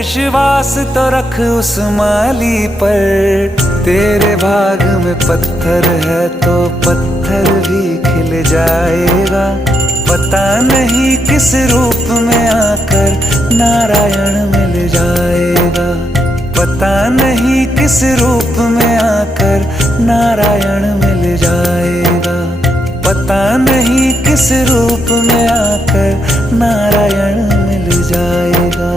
विश्वास तो रख उस माली पर, तेरे भाग में पत्थर है तो पत्थर भी खिल जाएगा। पता नहीं किस रूप में आकर नारायण मिल जाएगा। पता नहीं किस रूप में आकर नारायण मिल जाएगा। पता नहीं किस रूप में आकर नारायण मिल जाएगा।